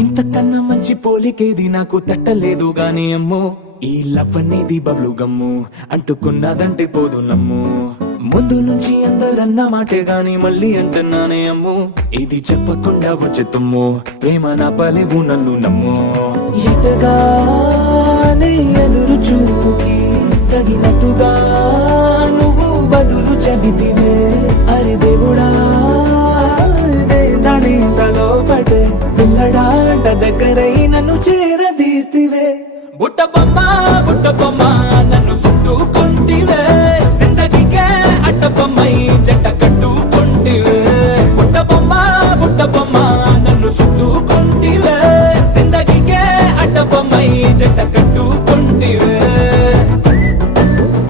ఇంతకన్నా మంచి పోలికేది నాకు తట్టలేదు గాని అమ్మో, ఈ లవ్ అనేది బబ్లు గమ్ము, అంటుకున్నదంటే పోదు నమ్ము. ముందు నుంచి అందరన్న మాటే గాని మళ్ళీ అంటున్నానే అమ్ము, ఇది చెప్పకుండా వచ్చే తుమ్ము, ప్రేమ నా పలేవు నన్ను నమ్ము. ఎటగానే ఎదురు చూపుకి తగినట్టుగా నువ్వు బదులు చెబితివే, అరే దేవుడా దాని తలో పడే పిల్లడాంట దగ్గరై నన్ను చేరదీస్తివే. బుట్ట బొమ్మ